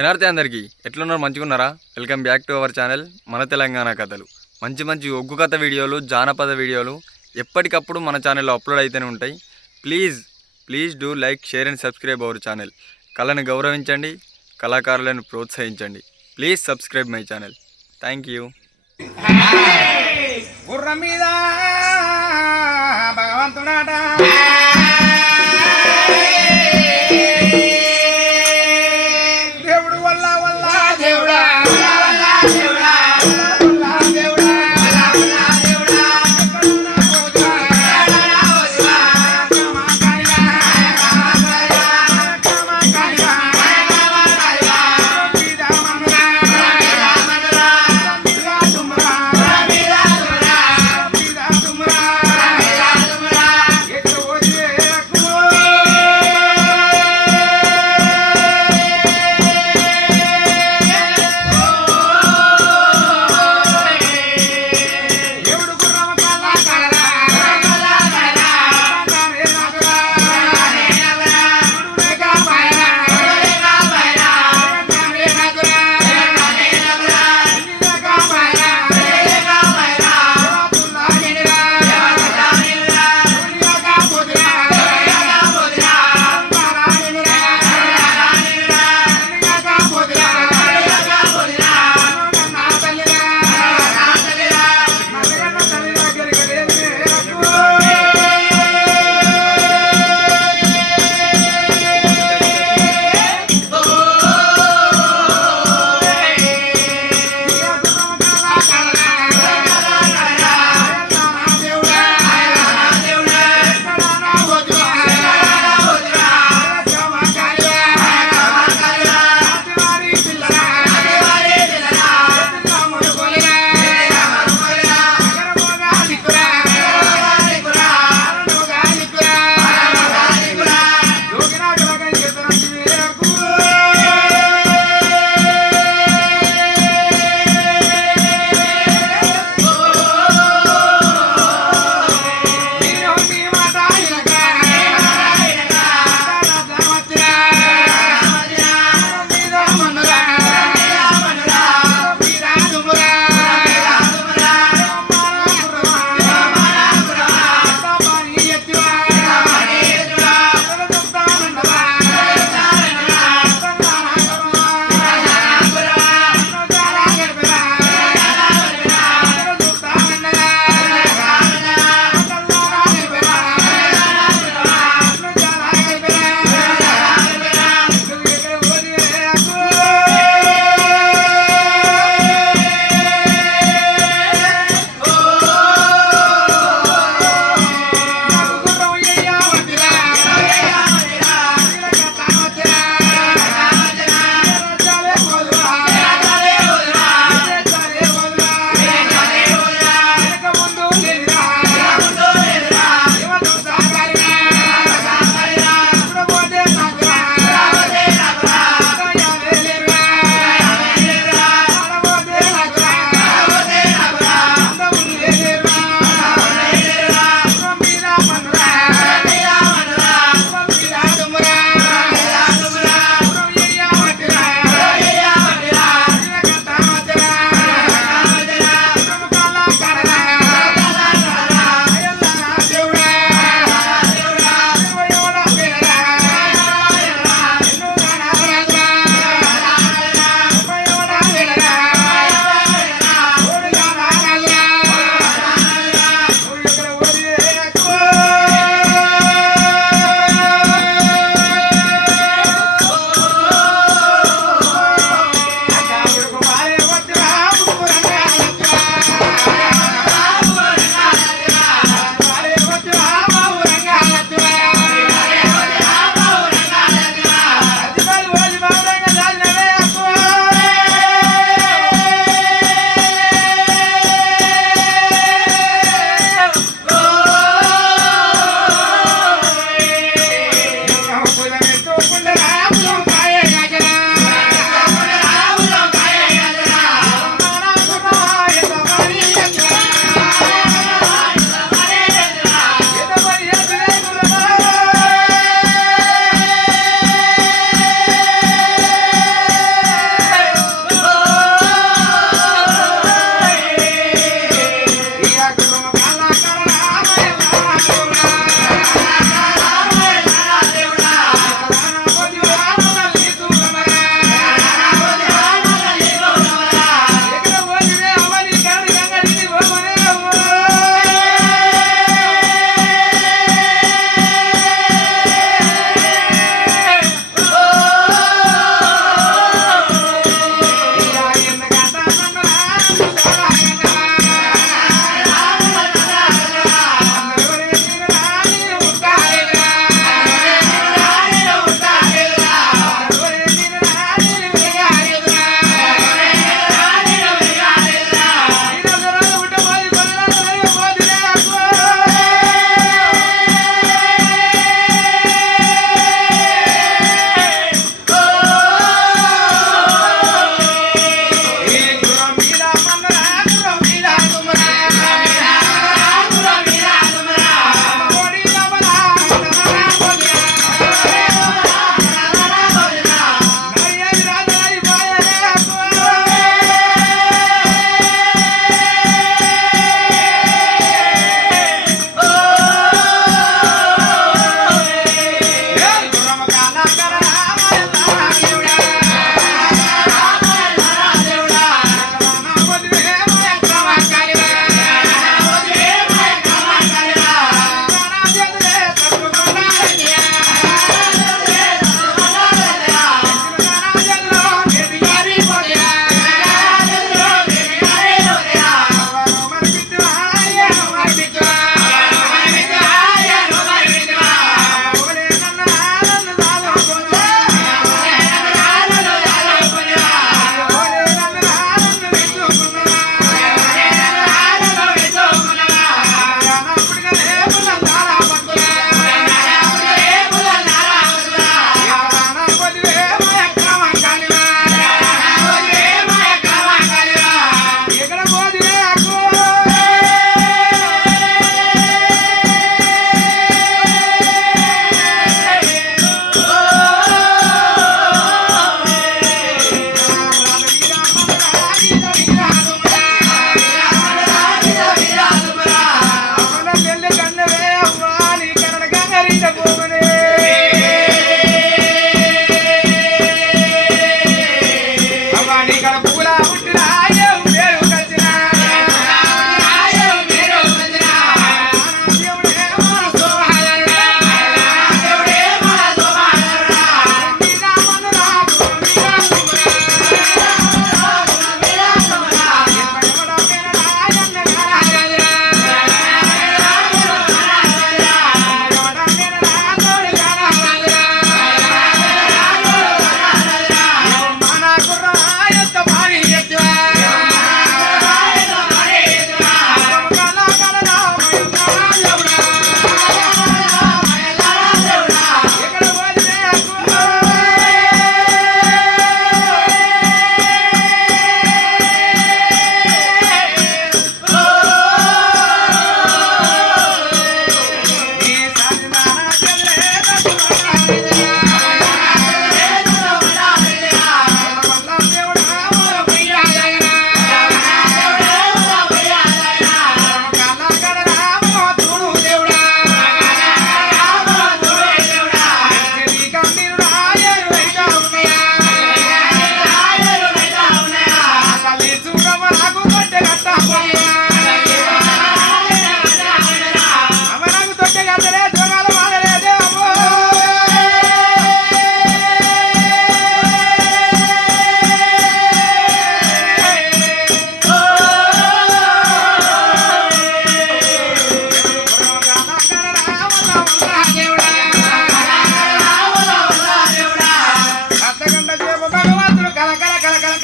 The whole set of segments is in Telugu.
జనార్తే అందరికీ ఎట్లున్నారు? మంచిగున్నారా? Welcome back to our channel మన తెలంగాణ కథలు. మంచి మంచి ఒగ్గు కథ వీడియోలు, జానపద వీడియోలు ఎప్పటికప్పుడు మన ఛానల్లో అప్లోడ్ అయితేనే ఉంటాయి. Please do like, share and subscribe our channel. కళను గౌరవించండి, కళాకారులను ప్రోత్సహించండి. Please subscribe my channel. Thank you.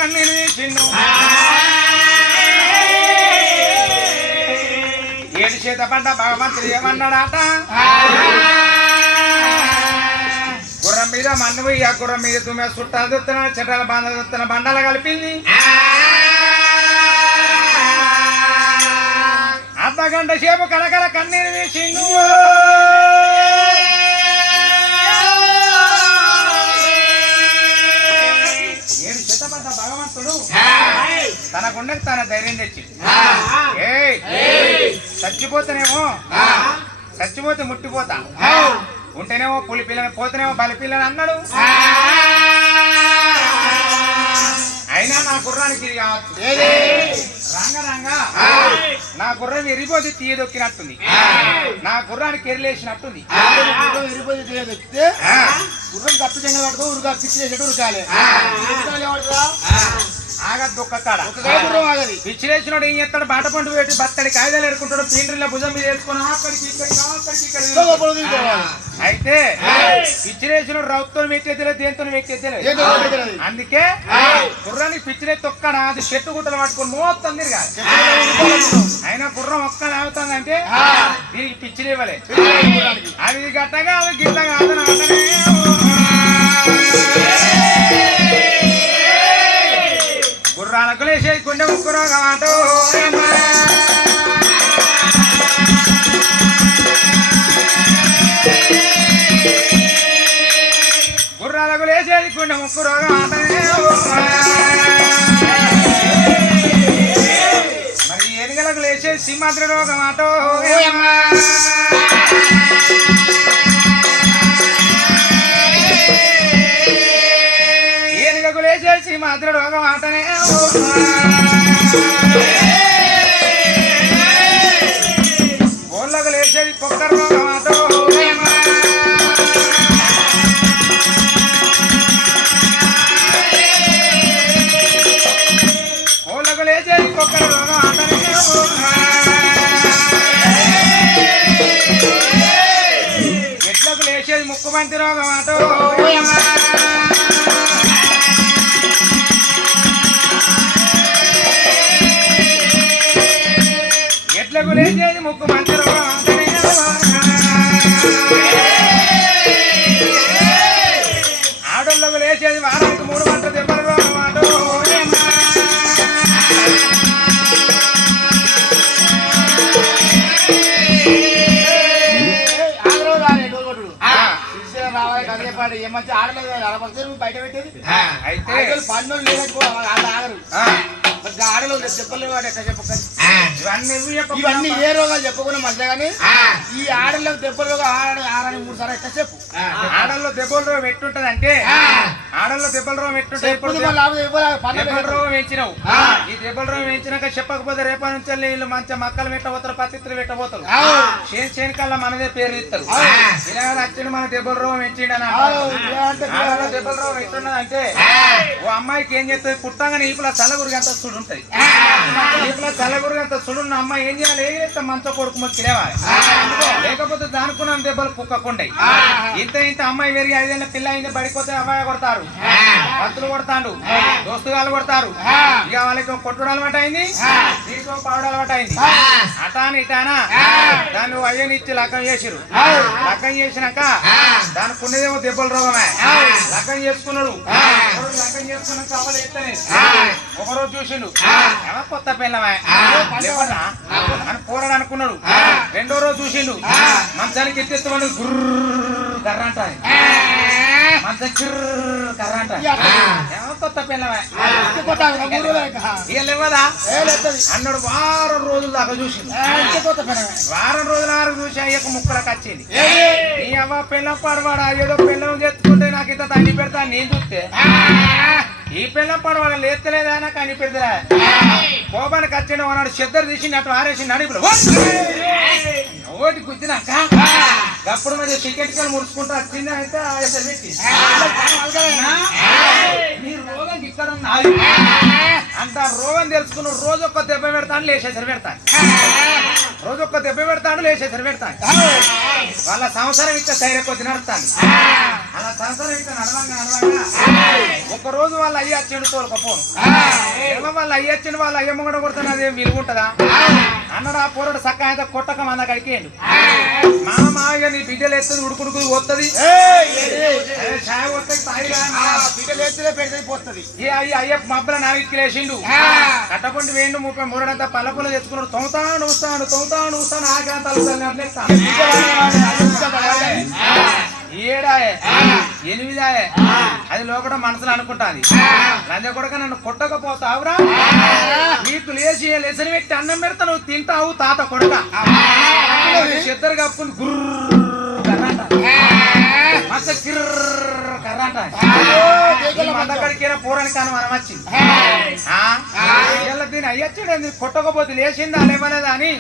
కన్నీరు తీసిండు ఏడు చేత పడ్డ భగవంతుడు ఏమన్నాడట గుర్రం మీద మన్ను ఆ గుర్రం మీద తుమ్మె చుట్టాలు దుత్తున్నాడు చెట్టాల బండలు దుత్తున్న బండాలు కలిపింది అర్ధగంట సేపు కలకల కన్నీరు తీసిండు ఏడు చేతపడ్డ భగవంతుడు తనకుండకి తన ధైర్యం తెచ్చి చచ్చిపోతే ముట్టిపోతా ఉంటేనేమో పులి పిల్లని పోతేనేమో బలి పిల్లని అన్నాడు అయినా నా గుర్రానికి ఇది కావచ్చు రంగ నా గుర్రం ఎరిపోతే తీయదొక్కినట్టుంది నా గుర్రానికి ఎరిలేసినట్టుంది గుర్రం కప్పు చెంగ పట్టుకో ఉరుగా పిచ్చి చేసేట్టు ఉరకాలి పిచ్చిలేసినోడు ఏం చేస్తాడు బాట పండు పెట్టి బత్తడి కాగితాలు ఎడుకుంటాడు పీండ్రిలో భుజం మీద వేసుకుని అక్కడికి అయితే పిచ్చిలేసినోడు రౌతో మెక్కేతలేదు దేంతో మెక్కేతలేదు అందుకే గుర్రానికి పిచ్చిలే తొక్కడా అది చెట్టు గుట్టలు పట్టుకొని మొత్తం తిరగాలి అయినా గుర్రం ఒక్కడు ఆగుతుందంటే దీనికి పిచ్చిలు ఇవ్వలే అది గట్టగా అది గిట్ల కాదు గుర్రాలకు లేసే గుండె ముక్కురోగం అంటూ గుర్రాలకు లేచేది గుండె ముక్కురోగం అంటనే మరి ఏనుగలకు లేచేది సింహాద్రి రోగం అంటూ చేసి మాత్రం రోగం ఆటనే కోళ్ళకు లేచేది కుక్కర్ రోగం ఆట కోళ్ళకు లేచేది కుక్కర్ రోగం ఆటనే ఎట్లకు లేచేది ముక్కుబంతి రోగం ఆట ఎట్లకు లేచేది ముక్కు మంచి ఆడోళ్ళకు లేచేది వారానికి 3 గంటల దెబ్బలు రోగం రావాలి ఏ మంచి ఆడలేదు బయట పెట్టేది అయితే పన్నులు లేదనుకో ఆగరు ఆడలో దెబ్బలు ఎట్లా చెప్పకండి ఇవన్నీ ఏ రోగాలు చెప్పకుండా మంచిగా కానీ ఈ ఆడల్లో దెబ్బలు రోగం 6-3 సార్లు ఎట్లా చెప్పు ఆడల్లో దెబ్బల రోగం ఎట్టుంటది అంటే ఆడల్లో దెబ్బల రోగం ఎట్టుంటది రోగం వేయించినావు ఈ దెబ్బల రోగం వేయించినాక చెప్పకపోతే రేపటి నుంచి వీళ్ళు మంచిగా మక్కలు పెట్టబోతారు పత్తిత్తులు పెట్టబోతారు చేనికల్లా మనదే పేరు ఇస్తారు ఇలా వచ్చిండు మన దెబ్బల రోగం వేయించిండు అని దెబ్బల రోగం ఎట్టున్నది అంటే ఓ అమ్మాయికి ఏం చేస్తుంది పుట్టంగానే ఈపుల చల్లగురికి అంత సుడు ఉంటది ఈపుల చల్లగురికి అంత సుడున్న అమ్మాయి ఏం చేయాలి ఏం చేస్తే మంచం కొడుకు మొక్కి లేవాలి లేకపోతే దానుకున్న దెబ్బలు కుక్కకుండాయి ఇంత అమ్మాయి పెరిగి 5 ఏళ్ళ పిల్ల అయింది బడిపోతే అమ్మాయి కొడతారు భక్తులు కొడతాడు దోస్తుగాలు కొడతారు ఇక వాళ్ళకి కొట్టుడు అలవాటు అయింది దీంతో పావుడు అలవాటు అయింది అటాని ఇటానా దాన్ని అయ్యనిచ్చి లగ్గం చేసిరు లగ్గం చేసినాక దానికి ఉన్నదేమో దెబ్బల రోగమే లగ్గం చేసుకున్నాడు లగ్గం చేసుకున్నాక అవలు ఎత్తనే ఒకరోజు చూసిండు ఏమో కొత్త పిల్లమే లేవన్నా అని పోరాడు అనుకున్నాడు 2వ రోజు చూసిండు మంచానికి ఎత్తెత్తమని గుర్ర కర్రంట మంచం కర్రంట ఏమో కొత్త పిల్లమే ఇక లేవదా అన్నాడు వారం రోజుల దాకా చూసిండు వారం రోజుల వరకు చూసి అయ్యకు ముక్కలకు వచ్చింది నీ అవ్వ పిల్లం పడవాడా ఏదో పిల్లం చెప్పుకుంటే నాకు ఇంత తల్లి పెడతా నేను చూస్తే ఈ పిల్లం పడవాడు లేస్తలేదా నాకు అని పెడతా కోపానికి వచ్చిండు అన్నాడు చెద్దరు తీసి అటు ఆరేసి నడిపుడు ఓటి గుద్దినాక అప్పుడు మరి టికెట్ కాలు ముడుచుకుంటూ వచ్చింది అయితే పెట్టి నీ రోగం ఇక్కడ అంత రోగం తెలుసుకున్న రోజు ఒక్క దెబ్బ పెడతాను లేచేసరి పెడతాను రోజు ఒక్క దెబ్బ పెడతాడు లేచేసరి పెడతాడు వాళ్ళ సంవత్సరం ఇచ్చే ధైర్యం కొద్ది నడుస్తాను అలా సంవత్సరం ఇచ్చే నడవంగా ఒక రోజు వాళ్ళ అయ్య వచ్చిండు తోలుకపోను ఏమో వాళ్ళ అయ్య వచ్చిండు వాళ్ళ అయ్యమ్మ కూడా కొడుతున్నా అదేం విలుగుంటదా అన్నాడు ఆ పోరాడు సక్క అయితే కొట్టక మంద కడికేయండు మామయ్య నీ బిడ్డలు ఎత్తుంది ఉడుకుడుకు వస్తుంది ఛాయ్ వస్తుంది తాయిగా బిడ్డలు ఎత్తులే పెడితే పోతుంది ఏ అయ్య మబ్బల నావికి లేచిండు కట్టకుండా వేయండు 33 పల్లపులు తెచ్చుకున్నాడు తొంతాను ఊస్తాను ఆగ్రాంతాలు ఏడాయే 8 అది లోపల మనసులో అనుకుంటాది లంజ కొడక నన్ను కొట్టకపోతావురా నీకు లేసని పెట్టి అన్నం పెడతా నువ్వు తింటావు తాత కొడక చెద్దరు కప్పుకుని గుర్రంట మస్తు కర్రంట మందకడికి పూరాని కానీ మనం వచ్చింది దీని అయ్యచ్చాడు కొట్టకపోతే లేచిందా లేవలేదా అని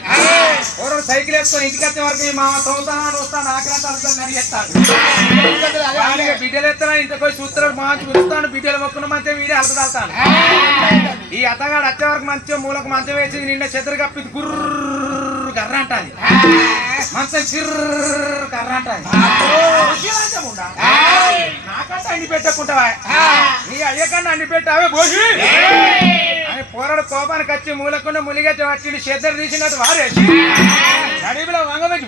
పూర్వం సైకిల్ వేసుకొని ఇంటికి వచ్చే వరకు మా తోతాను వస్తాను ఆక్రాంతాలు అడిగేస్తాడు బిడ్డలు ఎత్తాను ఇంటికి పోయి చూస్తాడు మంచి చూస్తాను బిడ్డలు మొక్కున్న మంచిగా వీడే అలకదాల్తాను ఈ అత్తగాడు వచ్చే వరకు మంచిగా మూలకు మంచం వేసింది నిండా చెద్దరు కప్పింది గుర్రు కర్ర అంటాది మంచం చిర్ర కర్ర అంటాది నాకంటే అండి పెట్టకుంటావా నీ అయ్యకన్నా అండి పెట్టావే పోసి అని పోరాడు కోపానికి వచ్చి మూలకుండా ములిగచ్చి పట్టిండు చెద్దరు తీసినట్టు వారేసి గడిబిలో వంగబెట్టి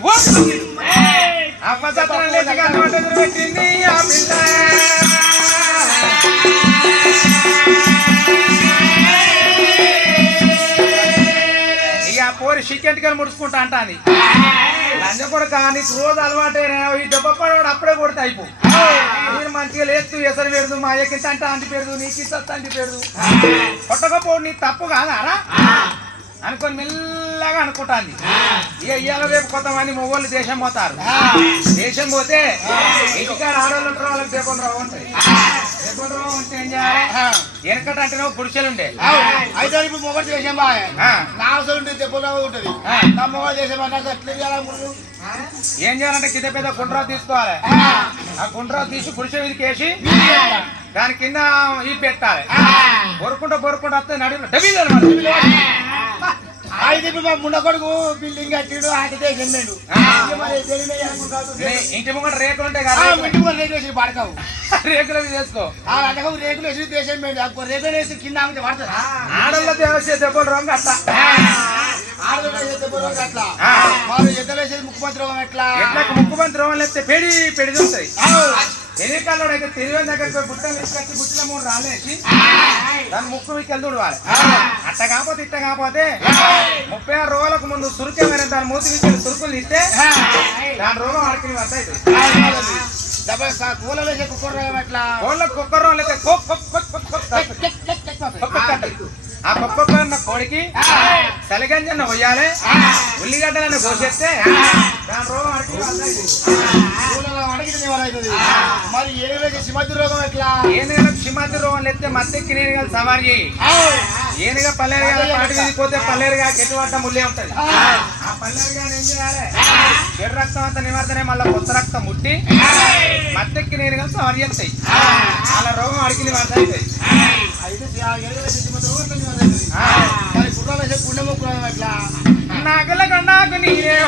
అప్పసత్రం లేచి కన్నోట పెట్టింది ఆ పిల్ల ఇక పోరి చికెంటికలు ముడుచుకుంటా అంటాంది లంజ కూడా కానీ రోజు అలవాటైనా ఈ దెబ్బ పడవాడు అప్పుడే కొడితే అయిపో మీరు మంచిగా లేస్తూ ఎసరు పెడదు మా అయ్యకింత అంటే అంటి పెడదు నీకు ఇంత అంటి పెడదు కొట్టకపోడు నీ తప్పు కాదారా అనుకొని మెల్లగా అనుకుంటాంది ఇక ఇవాళ రేపు కొంతమంది మొగోళ్ళు దేశం పోతారు దేశం పోతే ఇంటికాడ ఆడవాళ్ళు ఉంటారు వాళ్ళకి దెబ్బలు రావు ఉంటాయి దెబ్బలు రావు ఉంటే ఏం చేయాలి వెనకట అంటే గుడిసెలు ఉండే అయితే ఇప్పుడు మొగడు చేసాం బాగా నా అవసరం ఉంటే దెబ్బలు ఉంటుంది నా మొగడు చేసాం అన్నాక ఎట్లా చేయాలి ఏం చేయాలంటే కింద పెద్ద గుండ్రా తీసుకోవాలి ఆ గుండ్రా తీసి గుడిసె మీదకి వేసి దాని కింద ఈ పెట్టాలి బొరుకుంటా వస్తే నడుము అయితే ఇప్పుడు మా ముండ కొడుకు బిల్డింగ్ కట్టిడు ఆకితే చెందాడు ఇంటి ముంగట రేకులు ఉంటాయి కదా ఇంటి ముందు రేకులు వేసి పడకావు రేకులు చేసుకో అటకు రేకులు వేసి దేశం రేకులు వేసి కింద ఆమె పడుతుంది ఆడల్లో దేవసే దెబ్బలు రంగు అట్లా ఆడలో దెబ్బలు అట్లా వాళ్ళు ఎద్దలు వేసేది ముఖ్యమంత్రి రోగం ఎట్లా ముఖ్యమంత్రి రోగం లేకపోతే పెడి చూస్తాయి ఎన్నికల్లో అయితే తెలివైన దగ్గర పోయి బుట్టలు తీసుకొచ్చి బుట్టల 3 రాలేసి దాన్ని ముక్కు వీకెళ్ళి తుడవాలి అట్ట కాకపోతే ఇట్ట కాకపోతే 36 రోజులకు ముందు సురుకేమైనా దాని మూతి వీకెళ్ళి సురుకులు తీస్తే దాని రోగం ఆడికి వస్తాయి కూలలో కుక్కర్ రోగం ఎట్లా కోళ్ళకు కుక్కర్ రోగం లేకపోతే ఆ పప్పన్న కోడికి చలిగంజన్న పోయాలి ఉల్లిగడ్డలను కోసేస్తే దాని రోగం అడిగితే మరి ఏనుగులకి సిమద్ది రోగం ఎట్లా ఏనుగులకు సిమద్ది రోగం లేకపోతే మత్తెక్కి నేనుగా సవారి చేయి ఏనుగా పల్లేరుగా పాటి మీద పోతే పల్లేరుగా కెట్టుబడ్డ ముల్లే ఉంటది ఆ పల్లేరుగా ఏం చేయాలి చెడు రక్తం అంతా నివారణే మళ్ళీ కొత్త రక్తం ముట్టి మత్తెక్కి నేనుగా సవారి చేస్తాయి అలా రోగం అడిగి నివారణ అవుతాయి మరి కుర్రాలు వేసే గుండె మొక్కు రోగం ఎట్లా నాగల నాకు నీరే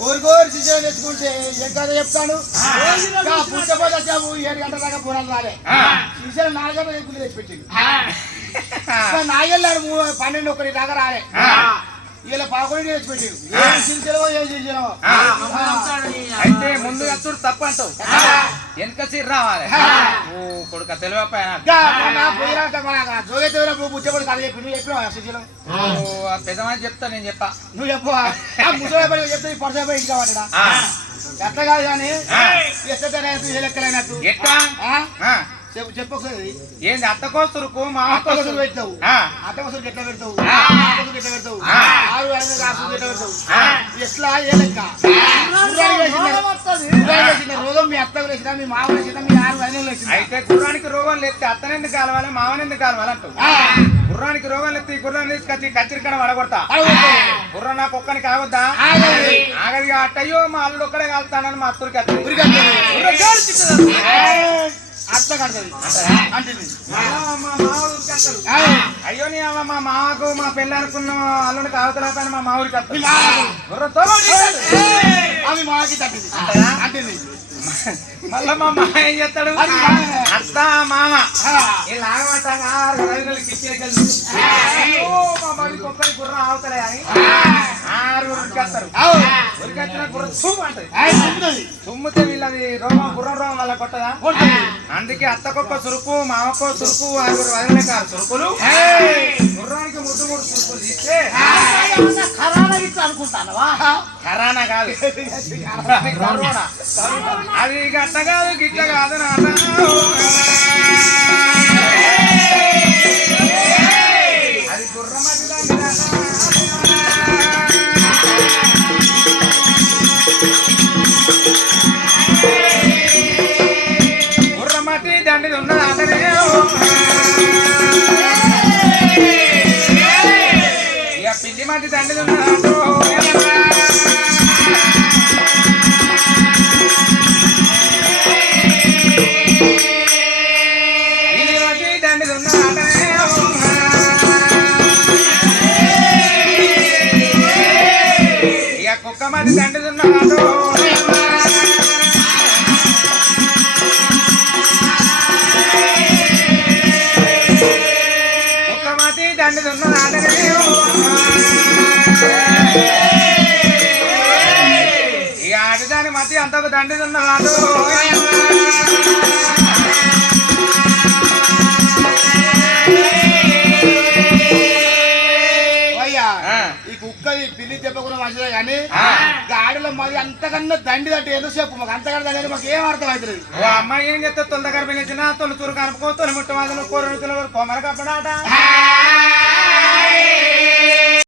కోరుకోరు శిష్యులు తెచ్చుకుంటే ఎంత చెప్తాను పుట్టపోతే 7 గంటల దాకా పోరాలు రాలే శిష్యులు 4 గంటలు తెచ్చిపెట్టింది నాగెళ్ళాడు 12 దాకా రాలే ఇలా 11 చేసి ఏం చేసినావో అయితే ముందు అచ్చుడు తప్ప అంటావు వెనక సీరు రావాలి ఓ కొడుక తెలివపోయినా పోయినాక మన జోగేశ్వర బుచ్చబడి కథ చెప్పి నువ్వు చెప్పినావా శిష్యులు పెద్దమని చెప్తా నేను చెప్పా నువ్వు చెప్పు ముసలి చెప్తే పర్సపోయి ఇంకా పట్టడా ఎట్ట కాదు కానీ లెక్కలైనట్టు ఎట్లా చెప్పు ఒకసారి ఏంది అత్త కోసరుకు మా అత్త కోసం పెడతావు అత్త కోసం ఎట్లా పెడతావు ఎట్లా పెడతావు 6 ఎట్లా పెడతావు ఎట్లా ఏ లెక్క రోగం మీ అత్త వేసినా మీ మామ వేసినా మీ 6 వదిన వేసినా అయితే గుర్రానికి రోగం లేస్తే అత్తని ఎందుకు కాలవాలి మామని ఎందుకు కాలవాలి అంటావు గుర్రానికి రోగం లేస్తే ఈ గుర్రాన్ని తీసుకొచ్చి కచ్చిరికడ వడగొడతా గుర్రం నాకు ఒక్కని కావద్దా ఆగది అట్టయ్యో మా అల్లుడు ఒక్కడే కాలుతానని మా అత్తుడికి అత్త కడతది అంటుంది అయ్యో నీ అమ్మ మా మామకు మా పెళ్ళి అనుకున్న అల్లుని కావతలేపని మా మామూడికి అవి మాకి తగ్గింది అంటుంది మళ్ళా మా మామ ఏం చేస్తాడు అత్త మామ ఇలాగమాట 6 రోజులు కిచ్చేకెళ్ళి మా బాబుకి ఒక్కరి గుర్రం ఆవుతాడే అని 6 ఉరికేస్తారు ఉరికెత్తిన గుర్రం తుమ్ము అంటది తుమ్మితే వీళ్ళది రోగం గుర్రం రోగం వల్ల కొట్టదా అందుకే అత్తకొక్క సురుకు మామకో సురుకు 6 వదిలే కాదు సురుకులు గుర్రానికి 3 సురుకులు తీస్తే అనుకుంటానవా కరానా కాదు అది గట్ట కాదు గిట్ట కాదు నాన్న అది గుర్రమతి దాన్ని గుర్రమతి దండిది ఉన్నది అతనే ఇక పిల్లి మట్టి దండిది ఉన్నది కుక్కమతి దండిది ఉన్నాడు కుక్కమతి దండిది ఉన్నాడు ఇక ఆడిదాని మధ్య అంతకు దండిది ఉన్నాడు ఈ కుక్కది పిల్లి చెప్పకుండా మంచిదే కానీ గాడిలో మరి అంతకన్నా దండి తట్టు ఎందుకు చెప్పు మాకు అంతకన్నా దండి మాకు ఏం అర్థం అవుతుంది అమ్మాయి ఏం చెప్తే తొందరగా పిలిచిన తొలి తూరు కనుక్కో తొలి ముట్ట వాదలు కూర కొమర కప్పడాట